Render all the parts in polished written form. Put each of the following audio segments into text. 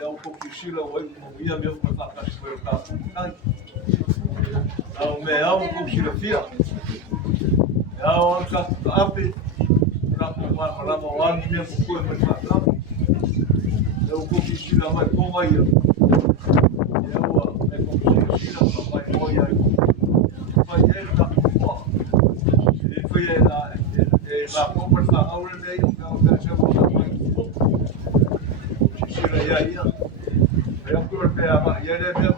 É um pouco de Chile, eu ia mesmo para a cachoeira, tá? Não, meão, um pouco de Chile, fia. É um capo, para morar no mesmo coisa, mas para é um pouco de Chile, mas como aí? É um pouco de Chile, mas foi aí. Mas ele está por fora. Ele foi na conversação, ele veio, eu chamo da mãe. Chile aí, eu cortei a mãe, e ele é mesmo,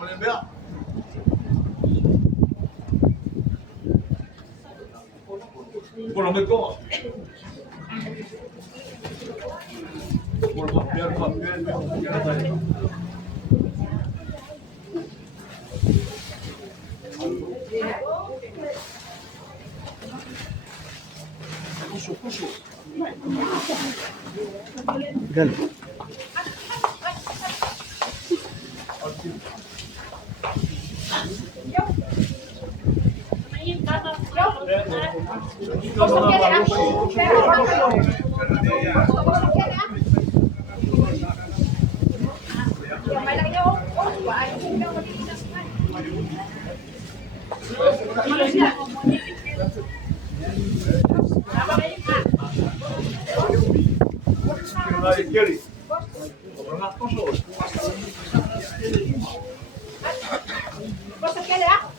por onde como? Por papel, mesmo, que era daí. Puxo. Dale. Kelly. Você quer lá?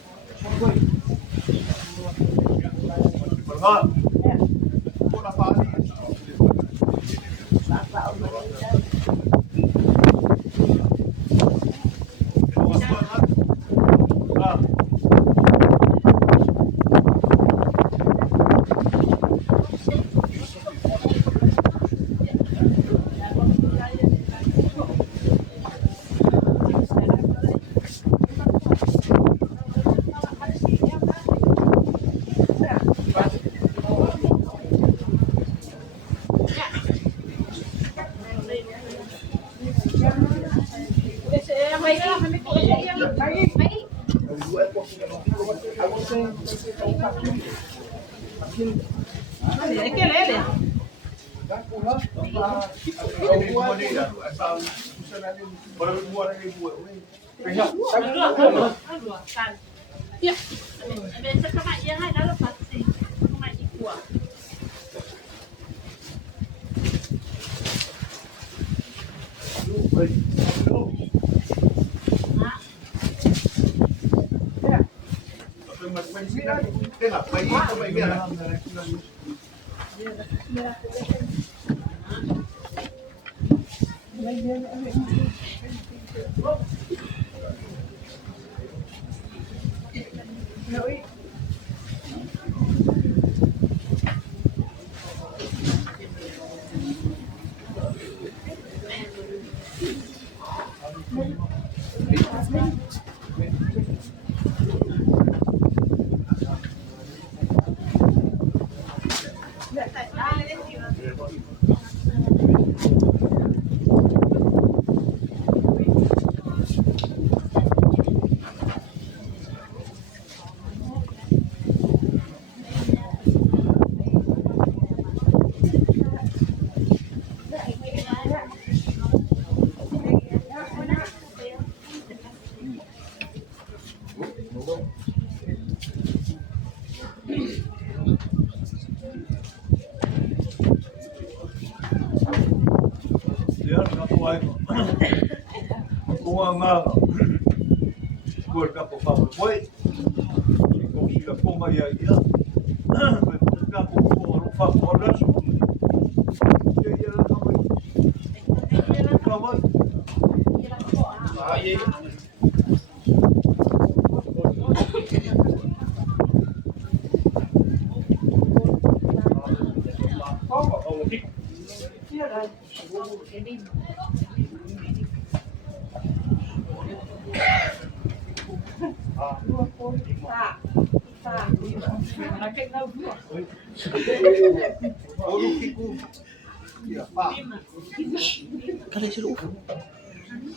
Kali sila upo.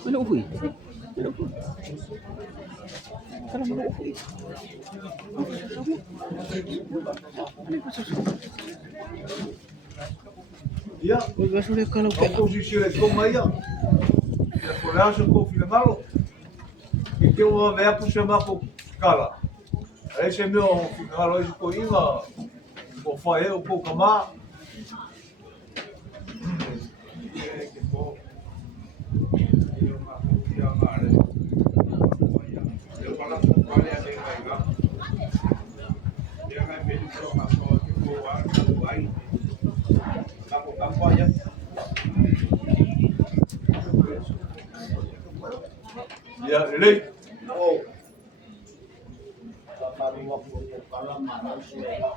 Ano upo eh? Kalau mau Ya, Huwag sulit ka lang ako si Sila Komaya. Ya por eso confirma malo. E que eu me aproximar por cara. Esse é meu final hoje com Ima. Vou fazer um pouco mais. Ya, lei. Oh, kami waktu kalam Malaysia.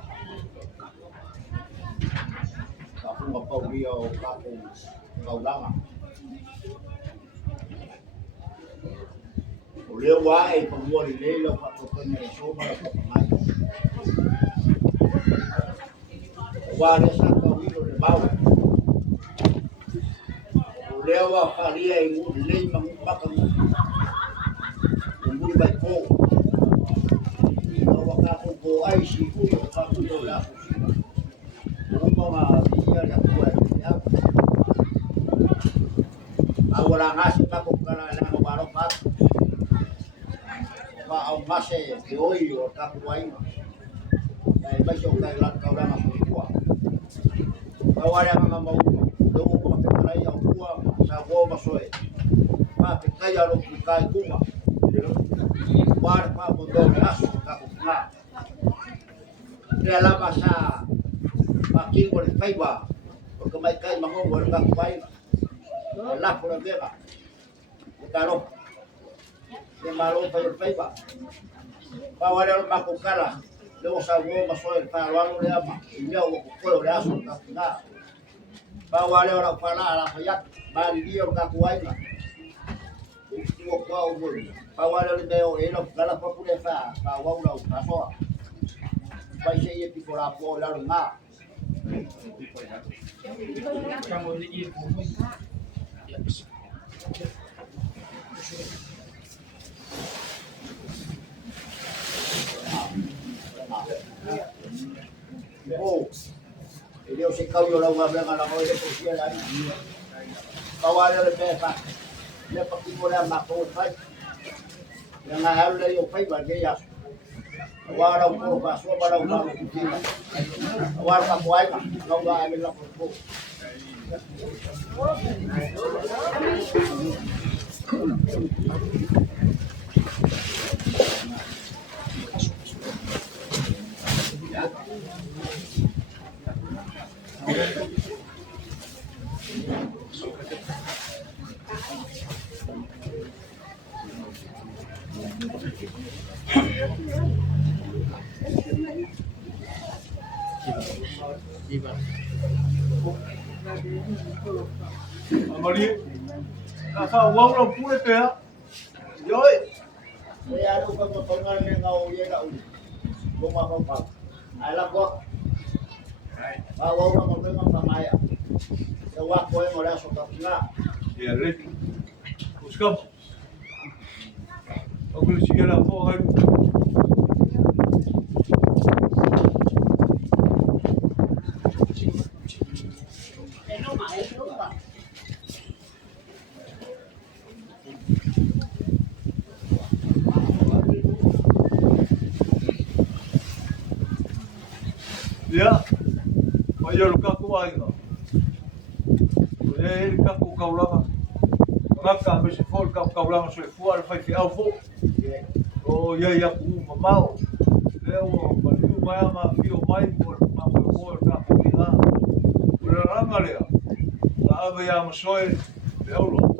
Aku ngapau dia aku kau lama. Oleh wae pembuat ini lo patokan yang soba pemain. Wae satu wiro de bawah. Oleh wae faria ibu lei mangupakam. Umur baik po. Kalau aku po ay siku aku do la aku. Mga dia yang kuat ya. Awala ngasih ako kana na maropat. Ba au mase de hoy o tapuai. Dai baso kay lat ka ora na kuwa. Awala mga mau do ko makalay au kuwa sa go masoe. Pa kaya ro kay kuma. War pa po do aso ka kuma. Dia la masa makin boleh kaiba, porque mai kai mango boleh tak kai, lah pun bega, kalau dia malu payah kaiba, bawa dia orang maku kalah, dia usah gua masuk kalau dia apa, dia kalau dia asal tak kena, bawa dia orang pala ala payah, bagi dia orang kuai lah, itu kau boleh, bawa dia elok kalau apa pun dia bawa orang kasar, baik saya pikir apa lalu ngah. Oh, ele se caiu lá uma vez na rua de Cotia lá. Kawala le pepa. Le pakimura mako sai. Yang hal le yo pai ba dia. Wala ko pa so para uma kutina. Wala ka buai ka. Não dá ele lá por. Amalia, nasa uang lang po ito ya. Yoy! Kaya ano ka matungan ng ngauye na uli. Bumapapag. Alam ko. Bawaw na magbingang pamaya. Sawa ko yung oras o kapila. Ya, ready. Buscamos. Ako siya na po ngayon. Ya, mayor kako ainda. Ele kako kaulama. Maka me se for kako kaulama se fuar fai fi au fo. O ya ku mamau. Leo maliu mai ama fio mai por por kako ila. Por rama lea. La ave ya mo soe leulo.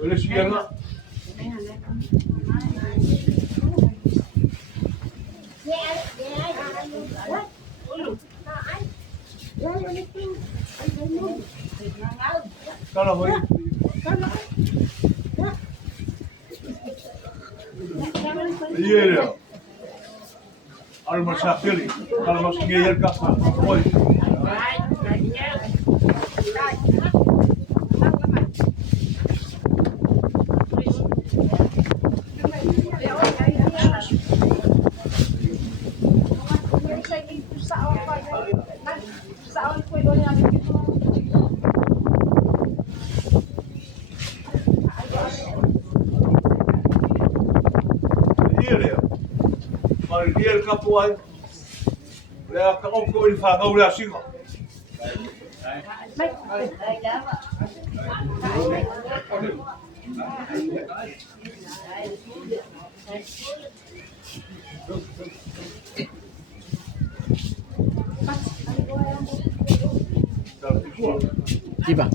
Boleh siang tak? Kalau mau iya dia. Almas sakili. Kalau masih ngeyel kapal. Oi. Iya dia. Mari dia kapuai. Lea ka onko i whangau lea singa. Iba.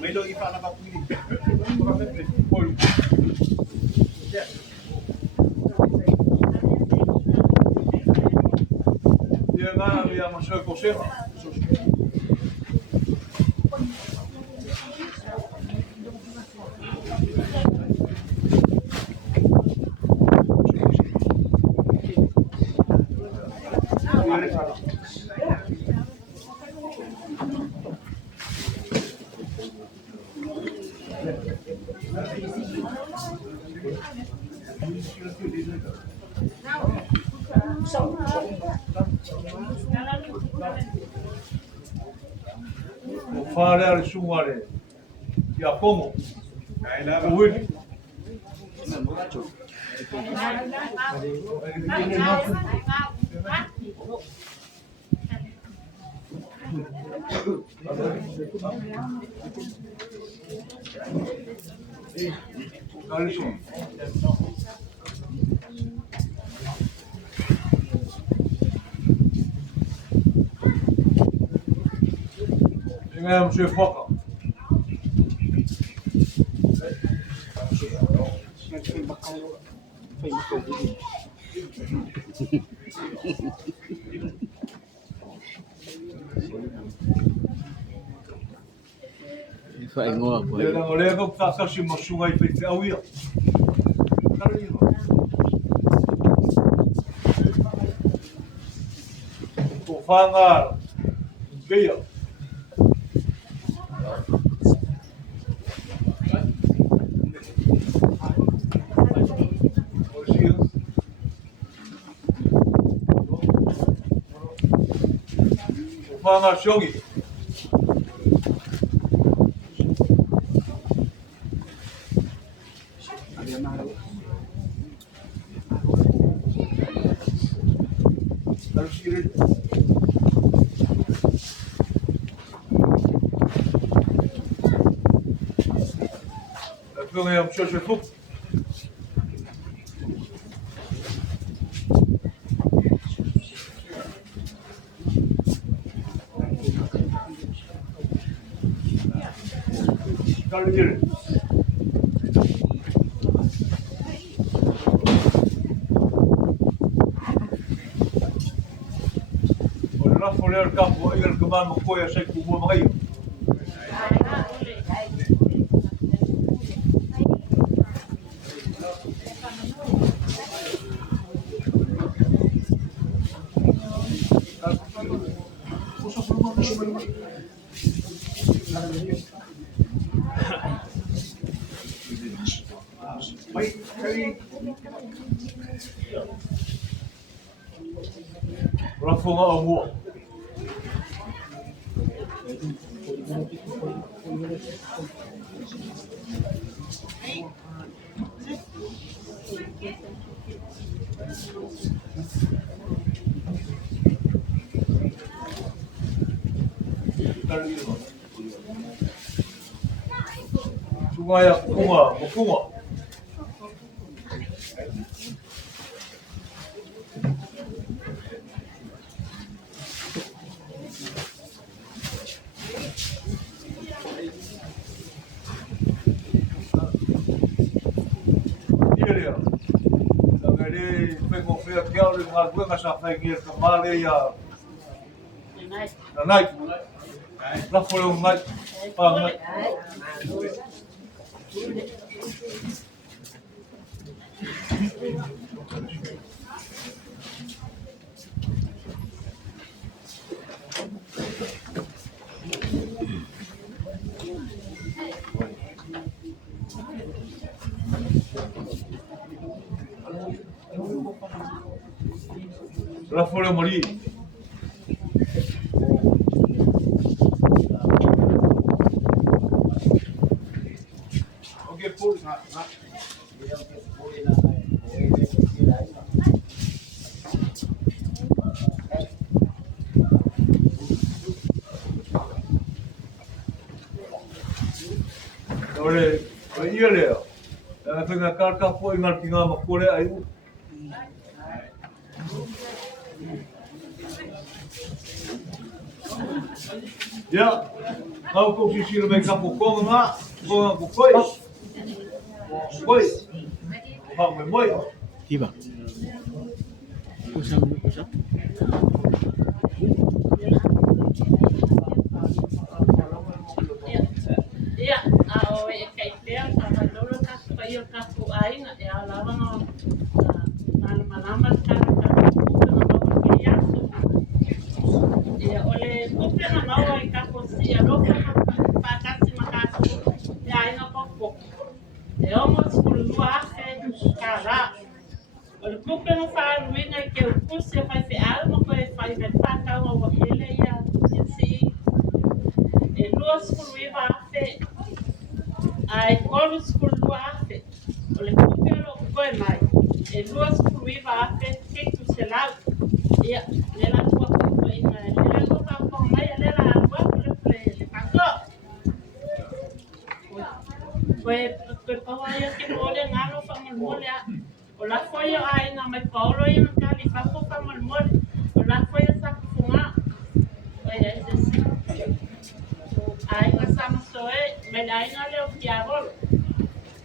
Melo i whana ka pili. Ia ngā ia masoi ko seha. O whare ale sungare. Ia kongo. O wini. Kalisong. Ngayon siya foka. Phải ngồi Dia với nang oleh ko tak kasi masungai pe te awia. Kalo ni. Ko fangar. Beia. Fangar shongi. Harus kira. Kung yung social food. Kalau dia. Orang follower kamu, ikan kemana mau kau yang saya kubu mengayu. Orang funga umur. Sungai bunga, bunga. ele. Ele foi conferir aqui ao lugar do que já faz que tomar ele a na night. Lá foi night. Lá foi morir. Okay, por Olha, ele. Ela foi na carta foi na tinha uma cor aí. Ya, kau kau sisi lebih kapu kau nak, kau aku koi, kau memoi. Iba. Usang. Iya, kailan sama dulu kayo kaku ay nga ya lawan malaman ole kupe na nawa ikapo siya loka pakasi makaso ya ina popo almost kulua kara ole kupe no far winga que o curso faz algo que faz pata o ele ya si luas kulua ai kolos kulua ole kupe no koe mai luas kulua que tu se la ya nela tua Pues como yo que mole ngalo fa mole o la foyo ai na mai paulo y na kali fa ko fa mole o la foyo sa funga oye es ai na sama soe me ai na le o diavolo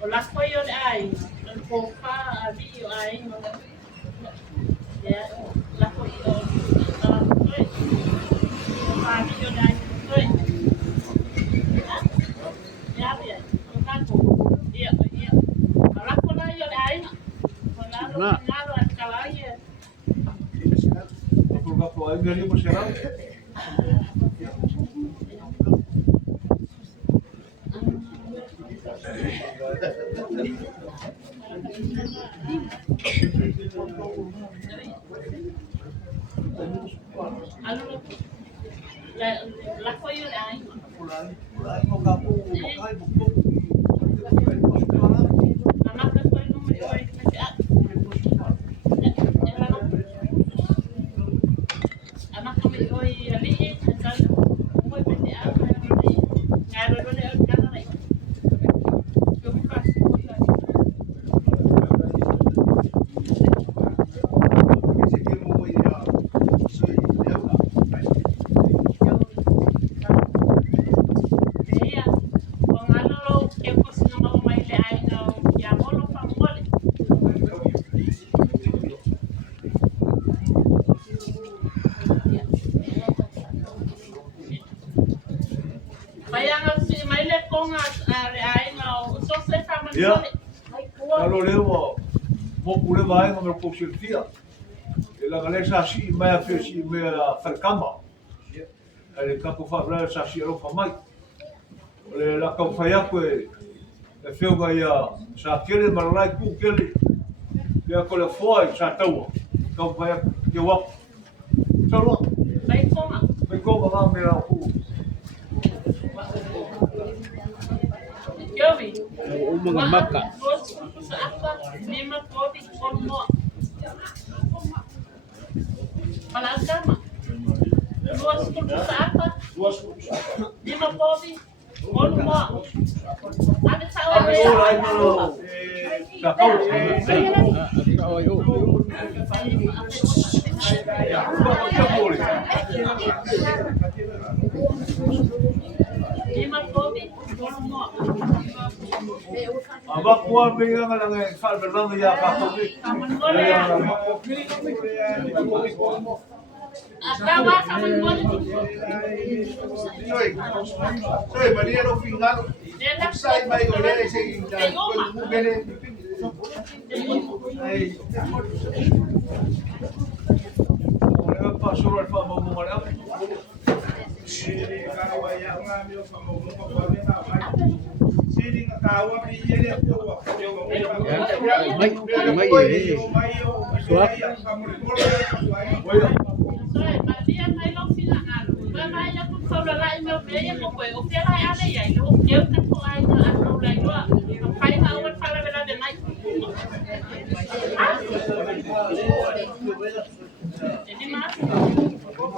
o la foyo ai el ko fa adio ai no ya la foyo fa adio ai ya bien iya. Kalau aku lah yo lain. Kalau aku al caballo. Aku kapu ay beri berserang. La foyo lain. Lain mau kapu, kai bukuk. Kalau lewat, mau pulang main dengan berpusir dia. Ela galera sashi mai fesi mai farkama. Ele capo fabra sashi ro famai. Ole la capo faia ko e feu gaia sa kele marlai ku kele. Ia ko le foi sa tau. Capo faia que wa. Solo. Vai koma me la ku. Yobi. Mga maka. Lima kopi komo. Palagama. Duas kursus apa? Lima kopi komo. Ada sawa Lima kopi komo. Aba kuar bega nga nga fal berang ya ka to ni. Akawa kaman mo. Soy María no fingado. Sai mai olere sei da bene. Ora pa sura fa mo mo ora. Sini kawa yang ngambil sama rumah kami namai. Sini kawa pilih tua.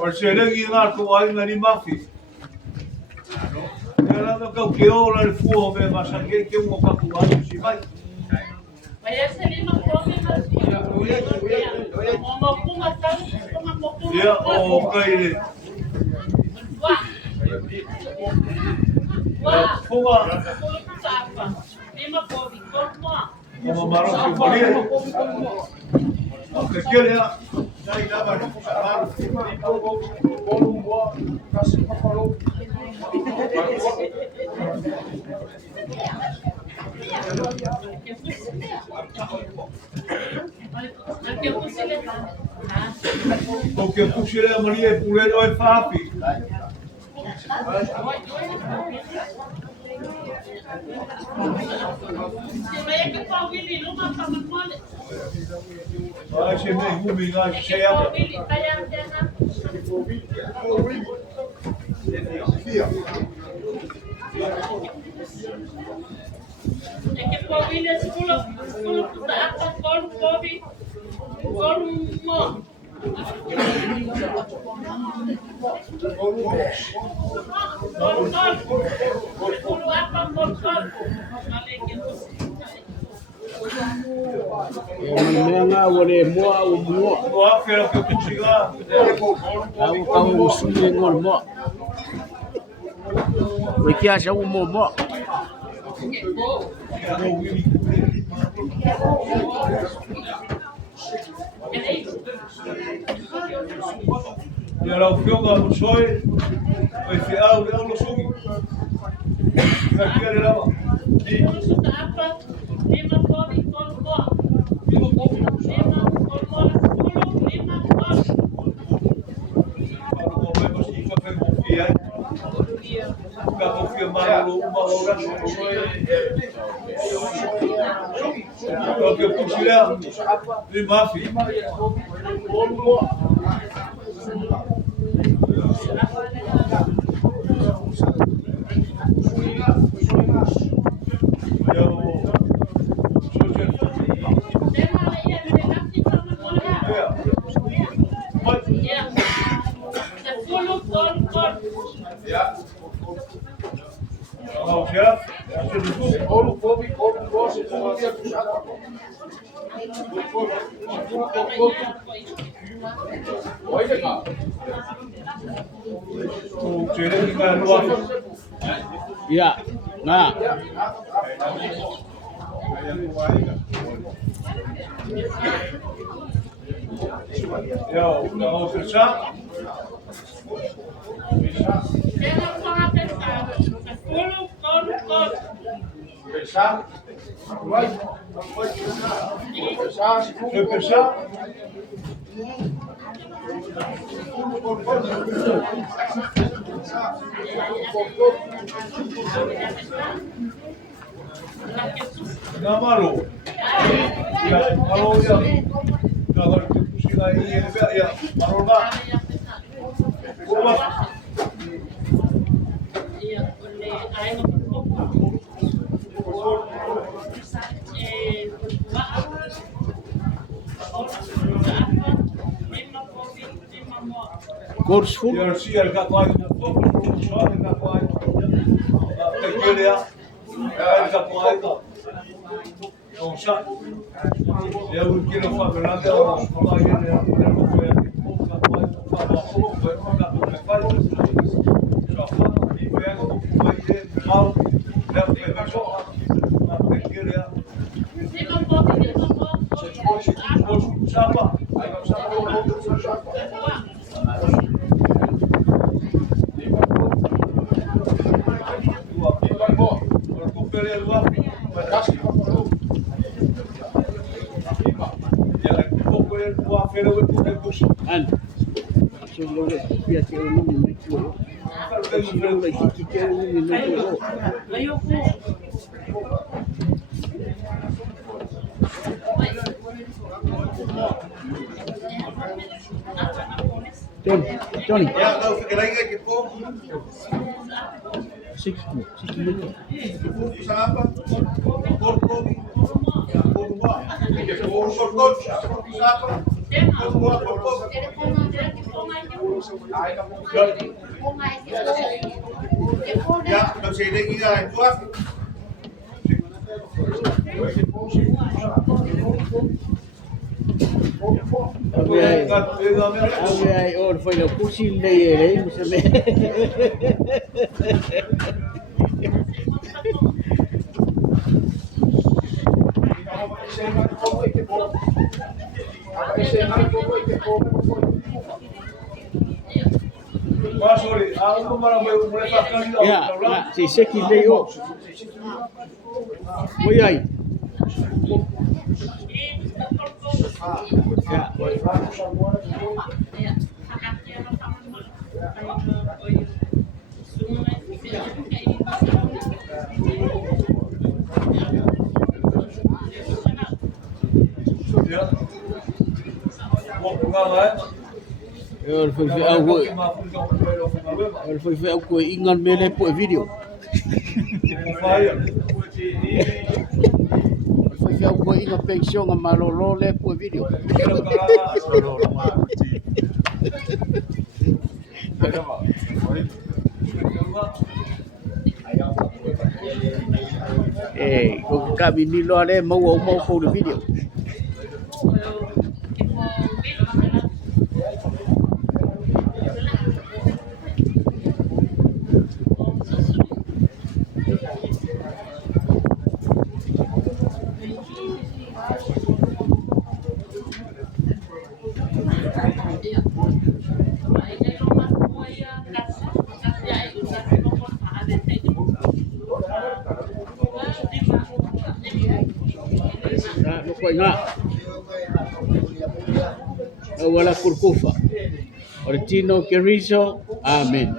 Or se le guiar ko ai na ni mafi. Era no ka ke ora le fuo me masange ke mo ka ku ai si mai. Ya o kai fuga como marrón que morir. Aunque quiera dai dava no sabar porque puxere a Maria e pulero é fapi. Ai, se me gumi ga cheia. É que por William esculo da apa por Bobby por mo. Por apa por Nga wale mua o mua. Mua quero que tu siga. Au kau usungi ngol mua. Wiki asa o mua mua. E ela o filme do sonho vai ser algo no sonho. Aqui ele leva. Porque eu puxei lá de máfia. Ya, nah. Eu vou fechar. Fechar. Vai. Foi fechar. Não, Maru. Já, Maru, já. Agora tu puxa aí, ele vai, já. Maru, dá. Korsful. Eu sim, ele está lá no topo, só ele está lá. Aquele é, ele está lá. Não sabe. Eu quero fazer nada, eu não estou lá, ele é o que foi aqui. Já fala, e pega o que vai ter mal. An. So lo le pia ke no ni ku. Si lo le ki ke no ni no. Ayo po. Johnny. Ya, não, fica lá que pouco. Six. Sapa, porco, ya, não sei nem que é, Ai, or foi no pusi le e se me. Ya, si se ki le o. Oi ai. Ya. Eu fui ver o que ingan mele po vídeo. Foi ver o que ingan pensão a malolo le po vídeo. Eh, o cabi ni lo ale mau po do vídeo. Nga wala kurkufa Ortino Kerizo, amen.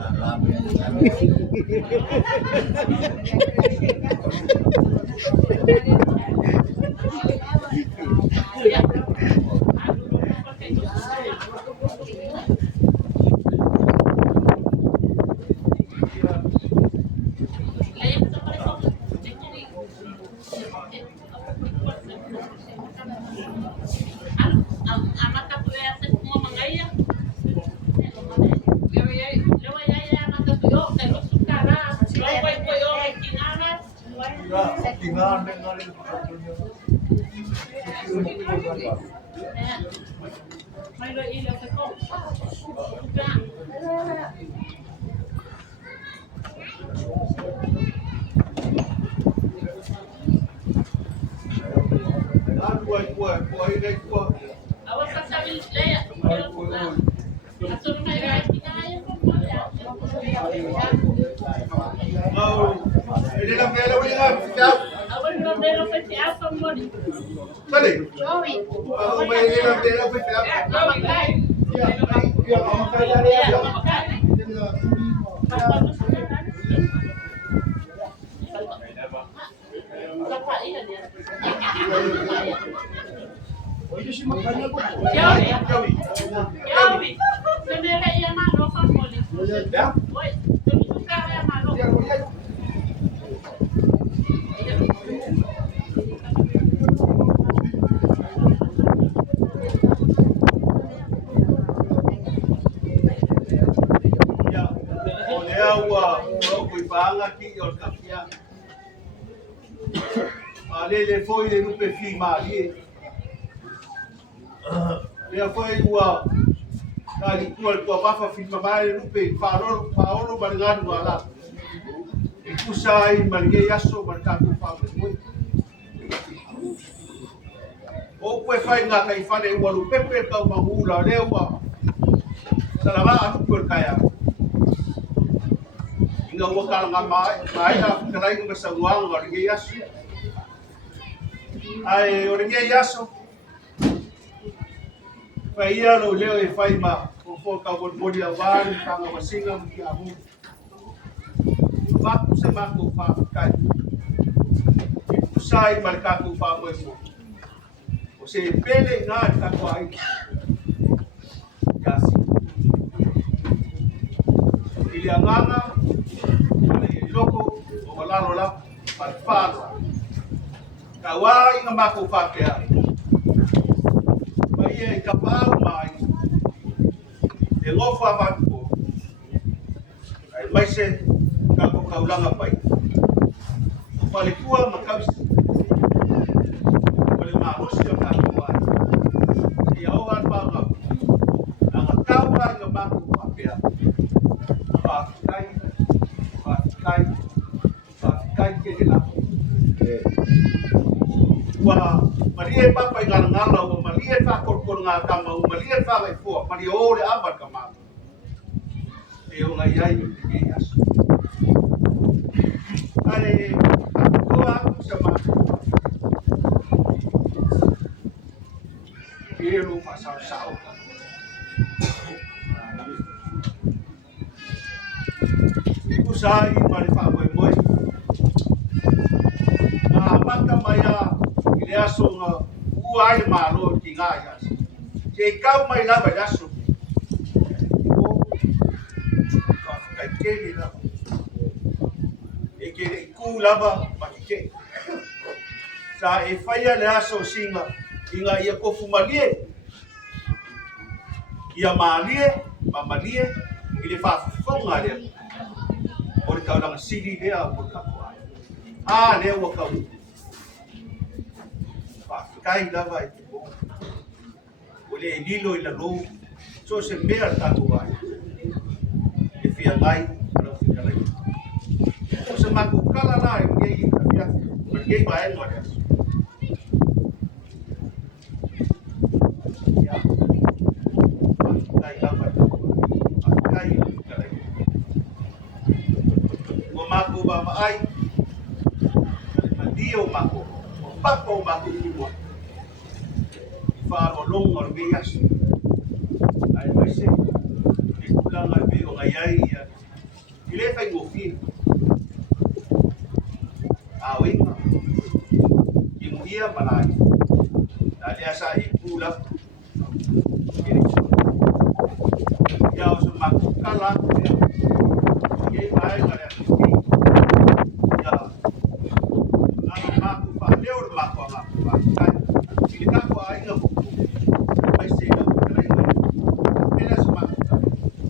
Le foi le rupe filma ali. Le foi ua kali tua bafa filma vai rupe farol balgado lá. pusai malinge yaso markatu fa mo o koe fai ngā kai whane walu pepe kau mahura lewa salama anu kur kaya inga wakala ngā mai a karai ngā sanguang malinge yaso ai oringe yaso fai ia lo leo e fai ma o fo ka bon bodi a wani kanga wasinga mki a mu Vaku se mako fa kai. Usai markaku fa mo. O se pele nga ka kwai. Kasi. Ili anganga ale loko o malalo la parfalo. Kawai nga mako fa kai. Mai ka pau mai. E ngofa fa ko. Ai mai se kaulanga pai. Wale tua makabis. Wale mahosi o kakua. Si au arpa ngau. Anga kaua inga maku papea. Whakai kene lako. Wa marie papa inga ngala o marie whakorkor ngā kama o marie whakai fua. Marie ore abar kamaka. E o ngai ai o te kei aso. Ai, koa aku sama Kero pasau-sau Usai mari whamoe Ngā maka maya Ile aso ngā uai malo ki ngā ias Ke kau mai lava yaso Kai kere lava Ke iku lava makike. Sa e whaia le aso singa inga ia kofu malie. Ia malie, mamalie, i le whawhonga lea. O le kauranga siri lea o kakua. A lea ua kau. Whawhikai lava e te bo. O le e lilo i la lou. So se mea le kakua. E whia ngai, lau whia ngai. Se maku kala la e ngei ia ngei ba e ngore ya kai lava kai kai o maku ba ai madio maku o papo maku ni mo fa ro long or bias ai vai se e kulanga be o ngai ai ile fai mo fi awing imuia malai dali asa ikula ya o sama kala ye mai ngare ya ana maku pa leo maku pa ile ka ko ai no vai ser no vai ele sama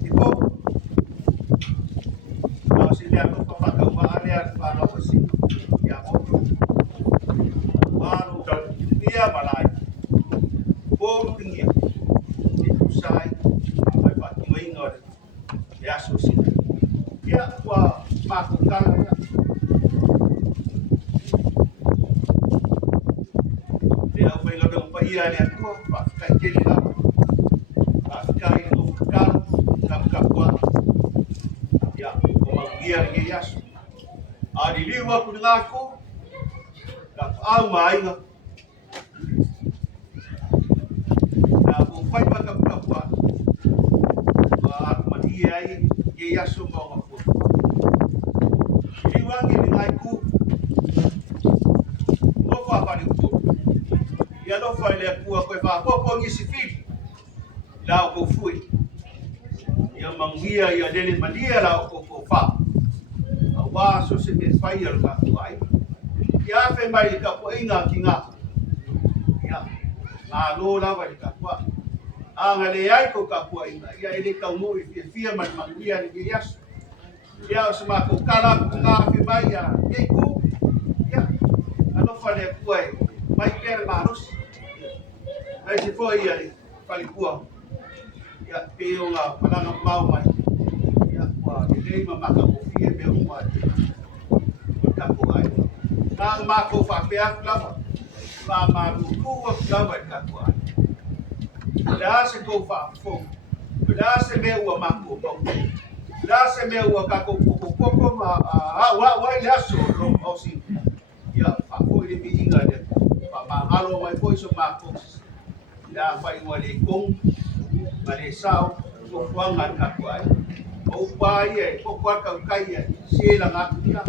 tipo no se le ando pa ka wa ale pa no assim ia malai por tinha e sai vai para o inor e aso sim ia qua maku kala e au mai lo pa ia le ko pa kai ke la pa kai no kala kam kapwa ia o ma ia nge aso a di liwa ku ngako ka au mai nga fai maka kapua a matia ai ke yaso mo ko iwangi ni ngai ku no fa pari ku ya no fa le ku ko fa popo ni sifili la ko fui ya mangia ya dele madia la ko fa awa so se me fai al ka ai ya fe mai ka po inga kinga ya na lo la va ka po angale ai ko kapua ina ia ele ka mo i fia man mangia ni yaso ia o sama ko kala nga fi baya e ku ia ano fale kuai mai per maros mai se foi ia fale kua ia pe o nga palanga mau mai ia kwa ele ma maka ko fia me o mai kako ai. Nang mako whapeak lava. Mamarutua lava i kako ai. Ula se kou whafong. Ula se mea ua mako pau. Ula se mea ua kako poko wai le aso lo au si. Ia whafo i le miinga le. Mamangalo mai po iso mako. Ila whai ua le kong. Ma le sao. Ko kuangan kako ai. O pai e ko kau kai e sila ngakia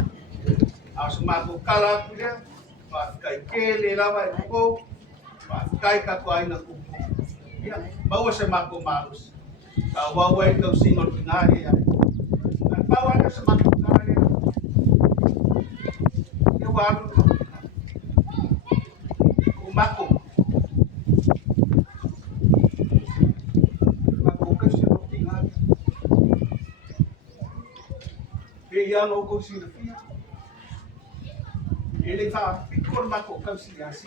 as mako kala kulia pa kai kele lava e ko pa kai ka ai na ku ya bawa se mako marus ka wawa e kau singo ngari ya na bawa na se mako ngari ya waru ku mako yang o si fia ele fa pikor mako kau si asi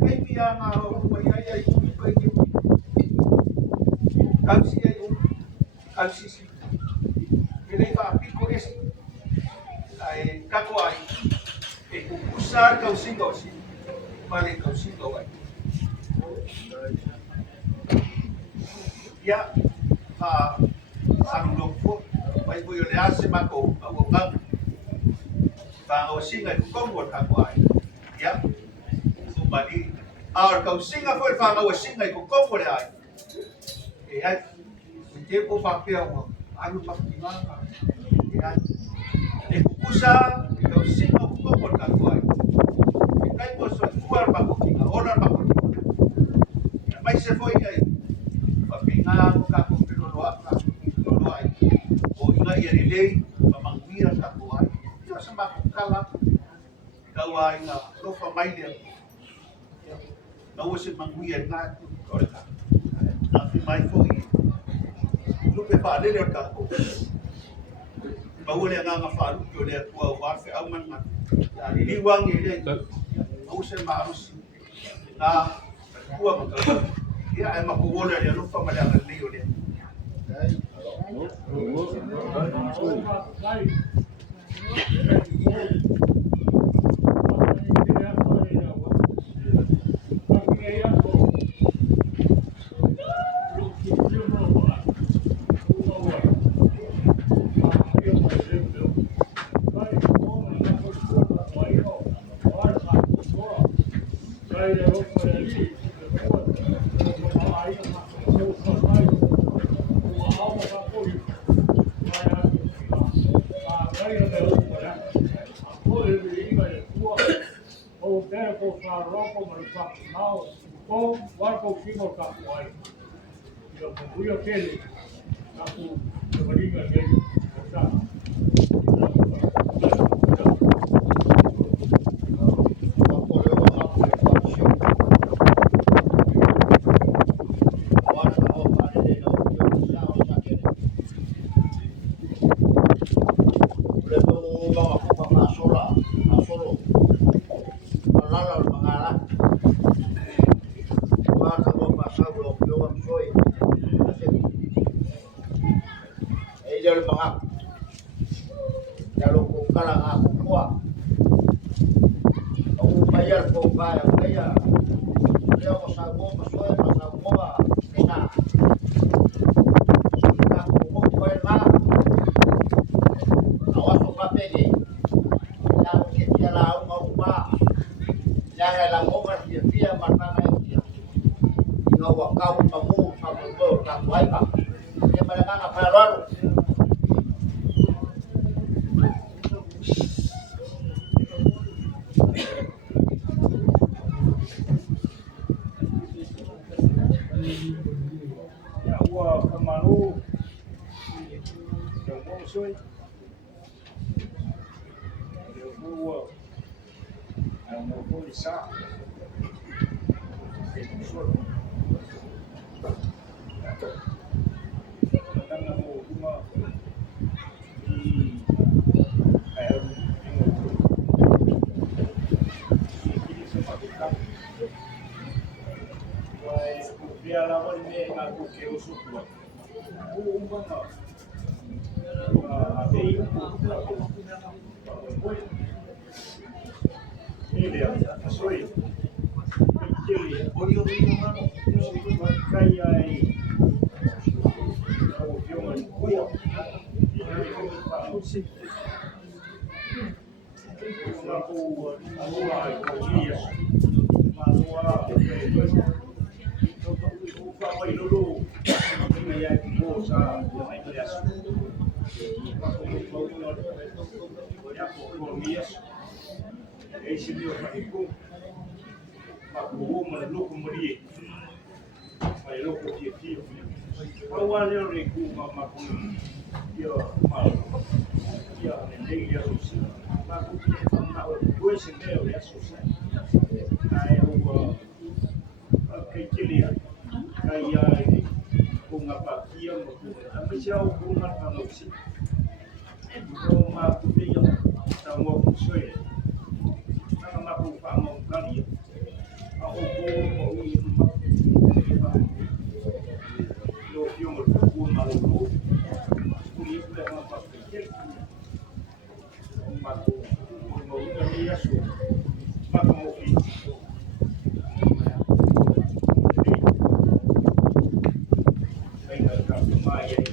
kai pia nga o mai ai ku kai ki kau si ai kau si ele fa pikor es ai kako ai e ku usar kau si male kau si ai ya fa anu lo mai ko le ase mako au ngang pa o singa ko mo ka kwai ya so mali ar ka singa foi fa o singa ko mo le ai e ai te ko fa pe o anu pa tinga e ai e kusa ka singa ko mo ka kwai e kai ko so fuar pa ko tinga ora pa ko mai se foi ai pa pinga ko ka ko pero lo ai ia relay pamanguira ka kuai ia sama kala kawai na lofa mai le na wose manguia na orka na fi mai foi lupe pa le ka ko ba wole nga fa lu ko le ko wa fe au man ya li wang ile wose marus na kuwa ka ia ai ma ko wole le lofa mai le le ele a soi ele kai ai o fioma kuia uma boa ia malua o papai lulu ia ia cosa mai criação esse meu amigo uma louco morir vai louco tio o valeu rico uma eu mal eu nem ia assim mas o dois e meio é sucesso aí o que queria aí com a papia mas já o uma famosa então uma papia tá um sonho na culpa não caria a o eu filme o maluco o livro é uma papia uma ia só mas como fiz ainda tá mais aí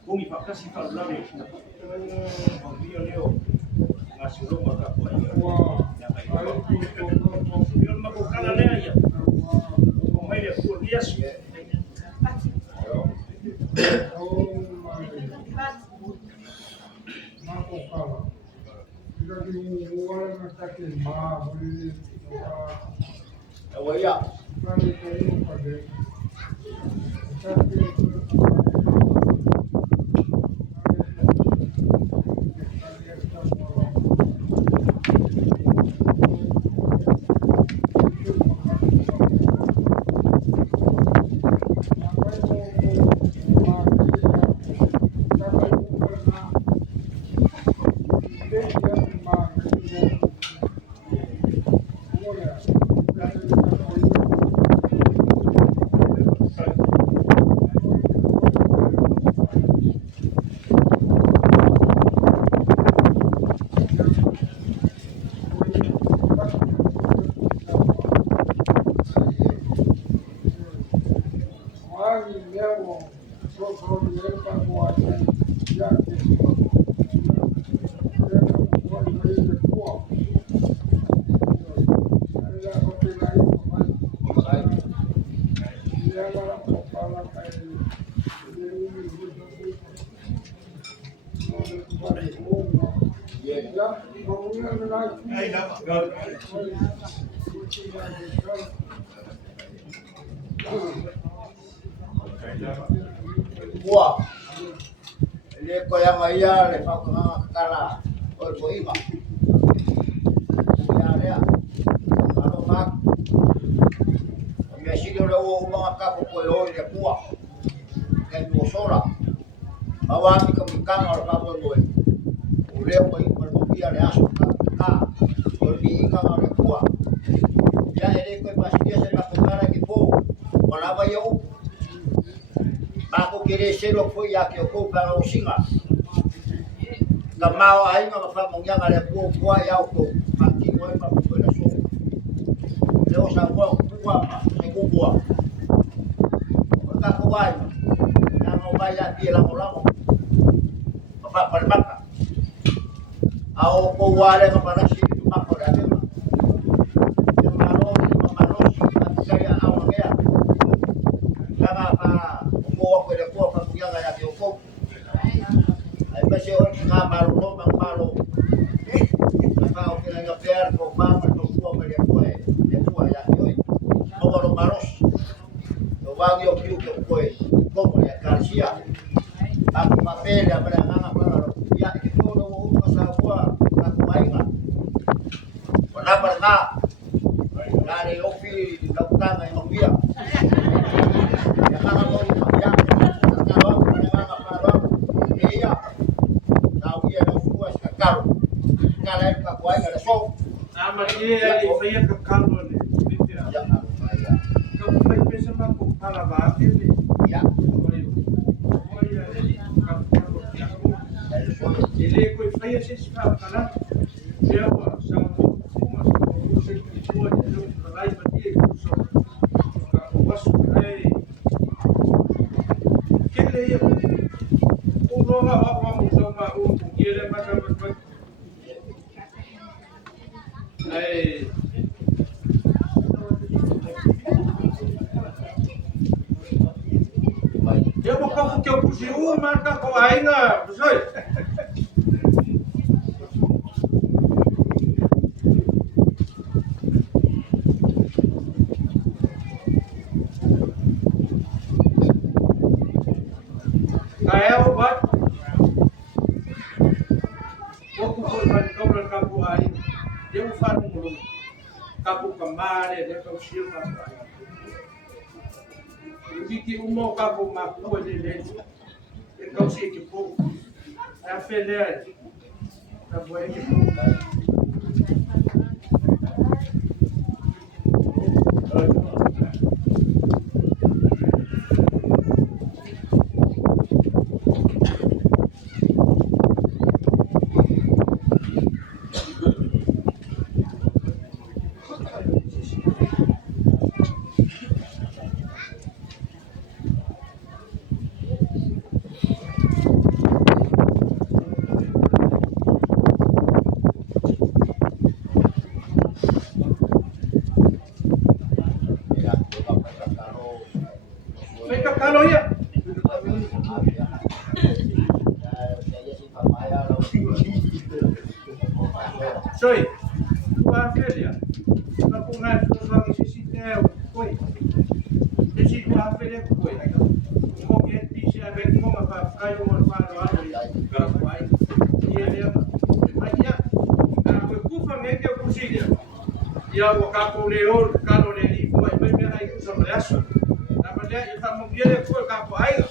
Kung ipakasi kalulari ang dia leo ngasulong makakuha yun makukala na yan kung may lefur yes makukala jadi uang macam mah boleh awaya kali kali pada Wah, ele koyang ayah le fakuna kala ol boima. Ya dia, kalau mak, mesti dia lalu mga kapo koyo dia kuah, kan bosora. Awam ikamikang or kapo boy. Uleo boy berbukti ada asuk ka, berbi ikang or kuah. Ya ele koy pasti dia sebab lagi po, wala yo. Ako kire sero foi ya que o para o singa. Kamao ai nga fa mong yang ale po ya ko pati mo pa po la so. Leo sa ko ma se ko bua. Ka ko ai. Na mo ba ya ti la mo. Pa pa Au ko wale ka para si tu apa dah dia. Yang malos saya au ngea. Kama pa ko ko le ko pa kuya ga ya ko. Ai ba se o ka malo malo. Pa o que la per ko pa to ko me le ko ya hoy. Ko lo malos. Lo va yo que ko como ya Garcia. Aku papel ya para nanga para ya que todo lo pasa agua aku ainga. Wala para na. Dari ofi di utanga yang dia. Ya kana mo ni ya. Kalau para nanga para dia. Tahu dia no fuas kakaro. Kala ka kuai ka so. Ama dia ali faya kakalo ni. Ya aku ya. Kau fai pesa ma ko para ba ni. Ya. Ele foi feia se escapa, né? Eu só uma coisa que foi de lá e batia só o vaso aí que ele o nova vamos tomar que ele vai aí eu vou colocar que eu puxei uma marca com ainda, pessoal. Kaya obat, pouco foi para cobrar capo aí, deu um fardo no capo camare, deu para o chão na praia. Eu vi que uma capo macua de leite, ele consegue que pouco, é a federa, a boa que pouco. Kalau ya, soy, tua filha, na punha tu vai necessitar coi, esse tua filha coi, como que diz a ver como vai ficar o orfano lá, e ele, mas já, a culpa nem que eu consigo, e a boca com o leão, cano nele, vai me aí com o braço. Dia dia foi capo aí.